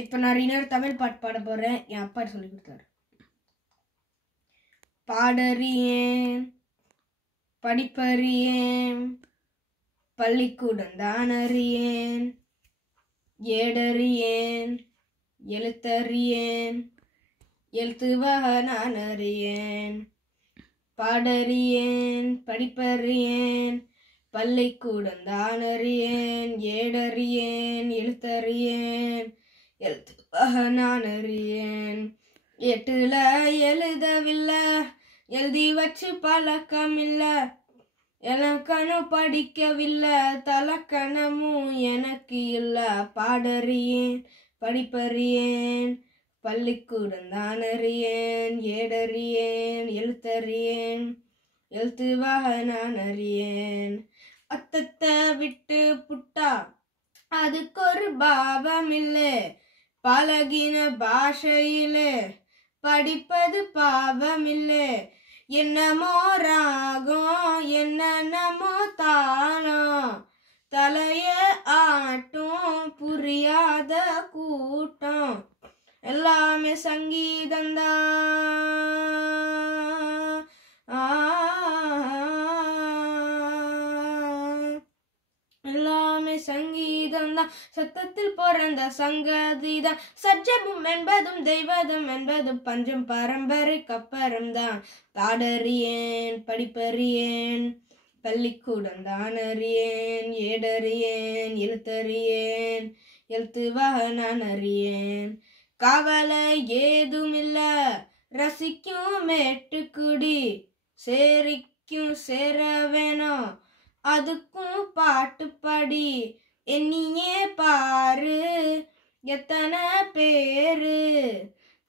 இப்போ நான் இன்னொரு தமிழ் பாட்டு பாட போகிறேன். என் அப்பா சொல்லி கொடுத்தாரு. பாடறியேன் படிப்பறியேன் பள்ளிக்கூடம் தான் அறியேன், ஏடறியேன் எழுத்தறியேன் எழுத்துவாக நான் அறியேன். பாடறியேன் படிப்பறியேன் பள்ளிக்கூடம் தான் அறியேன், ஏடறியேன் எழுத்தறியேன் எழுத்துவாக நான் அறியேன். 8ல எழுதவில்லை, எழுதி வச்சு பழக்கமில்லை, எனக்கணும் படிக்கவில்லை, தலக்கணமும் எனக்கு இல்லை. பாடறியேன் படிப்பறியேன் பள்ளிக்கூடம் தான் அறியேன், ஏடறியேன் எழுத்தறியேன் எழுத்துவாக நான் அறியேன். அத்தத்தை விட்டு புட்டா அதுக்கு ஒரு பாவம் இல்லை, பழகின பாஷையிலே படிப்பது பாவம் இல்லை. என்னமோ ராகம் என்னென்னமோ தாளம், தலைய ஆட்டும் புரியாத கூட்டம், எல்லாமே சங்கீதந்தான். எல்லாமே சங்கீதம்தான், சத்தத்தில் பிறந்த சங்கதிதான். சஜ்ஜமும் என்பதும் தெய்வதும் என்பதும் பஞ்சம் பரம்பரை கப்பரம்தான். பாடறியேன் படிப்பறியேன் பள்ளிக்கூடம் தான் அறியேன், ஏடறியேன் எழுத்தறியேன் எழுத்துவாக நான் அறியேன். கவலை ஏதுமில்ல, ரசிக்கும் மேட்டுக்குடி, சேரிக்கும் சேர வேணும், அதுக்கும் பாட்டு படி. என்னையே பாரு எத்தனை பேரு,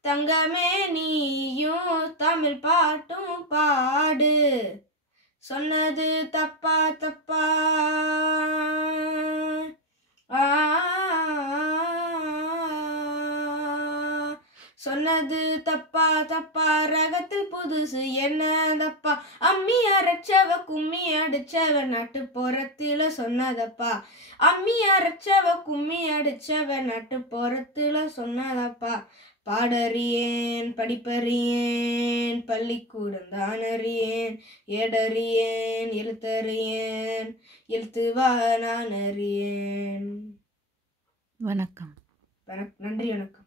தங்கமே நீயும் தமிழ் பாட்டும் பாடு. சொன்னது தப்பா தப்பா சொன்னது தப்பா தப்பா, ரகத்தில் புதுசு என்ன தப்பா, அம்மி அரைச்சவ கும்மி அடிச்சவ நாட்டுப்புறத்துல சொன்னதப்பா, அம்மி அரைச்சவ கும்மி அடிச்சவ நாட்டுப்புறத்துல சொன்னதப்பா. பாடறியேன் படிப்பறியேன் பள்ளிக்கூடம் தான் அறியேன், ஏடறியேன் எழுத்தறியேன் எழுத்துவாக நான் அறியேன். வணக்கம். நன்றி, வணக்கம்.